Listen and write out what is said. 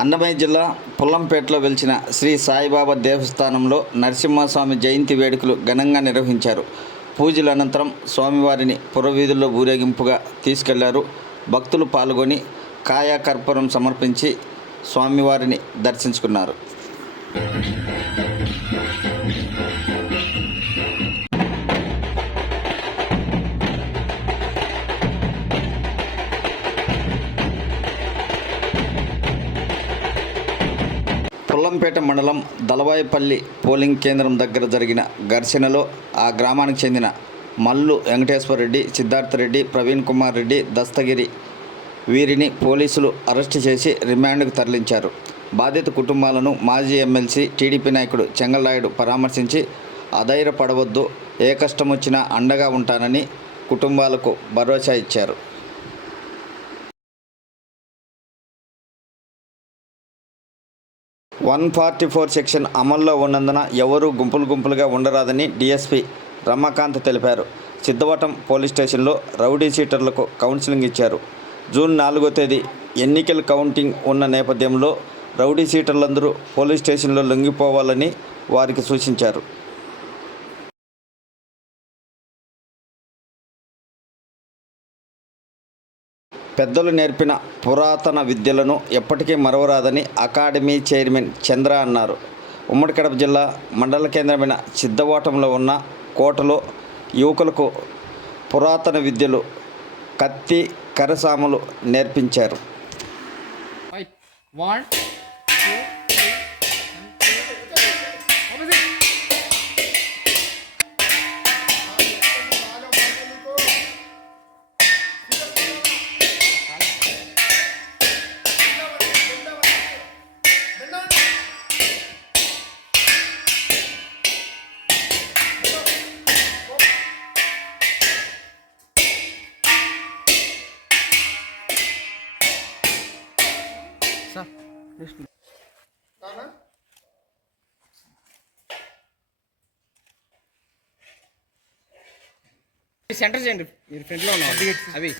అన్నమయ్య జిల్లా పుల్లంపేటలో వెలిసిన శ్రీ సాయిబాబా దేవస్థానంలో నరసింహస్వామి జయంతి వేడుకలు ఘనంగా నిర్వహించారు. పూజల అనంతరం స్వామివారిని పురవీధుల్లో ఊరేగింపుగా తీసుకెళ్లారు. భక్తులు పాల్గొని కాయాకర్పూరం సమర్పించి స్వామివారిని దర్శించుకున్నారు. పుల్లంపేట మండలం దళవాయిపల్లి పోలింగ్ కేంద్రం దగ్గర జరిగిన ఘర్షణలో ఆ గ్రామానికి చెందిన మల్లు వెంకటేశ్వర రెడ్డి, సిద్ధార్థ రెడ్డి, ప్రవీణ్ కుమార్ రెడ్డి, దస్తగిరి వీరిని పోలీసులు అరెస్టు చేసి రిమాండ్కు తరలించారు. బాధిత కుటుంబాలను మాజీ ఎమ్మెల్సీ టీడీపీ నాయకుడు చెంగల్రాయుడు పరామర్శించి అధైర్యపడవద్దు, ఏ కష్టం వచ్చినా అండగా ఉంటానని కుటుంబాలకు భరోసా ఇచ్చారు. 144 సెక్షన్ అమల్లో ఉన్నందున ఎవరూ గుంపులుగా ఉండరాదని డీఎస్పీ రమాకాంత్ తెలిపారు. సిద్ధవటం పోలీస్ స్టేషన్లో రౌడీ షీటర్లకు కౌన్సిలింగ్ ఇచ్చారు. జూన్ 4వ తేదీ ఎన్నికల కౌంటింగ్ ఉన్న నేపథ్యంలో రౌడీ షీటర్లందరూ పోలీస్ స్టేషన్లో లొంగిపోవాలని వారికి సూచించారు. పెద్దలు నేర్పిన పురాతన విద్యలను ఎప్పటికీ మరవరాదని అకాడమీ చైర్మన్ చంద్ర అన్నారు. ఉమ్మడి కడప జిల్లా మండల కేంద్రమైన సిద్ధవటంలో ఉన్న కోటలో యువకులకు పురాతన విద్యలు, కత్తి, కరసాములు నేర్పించారు. సెంటర్ చేయండి, మీరు ఫ్రంట్లో ఉన్నారు అవి.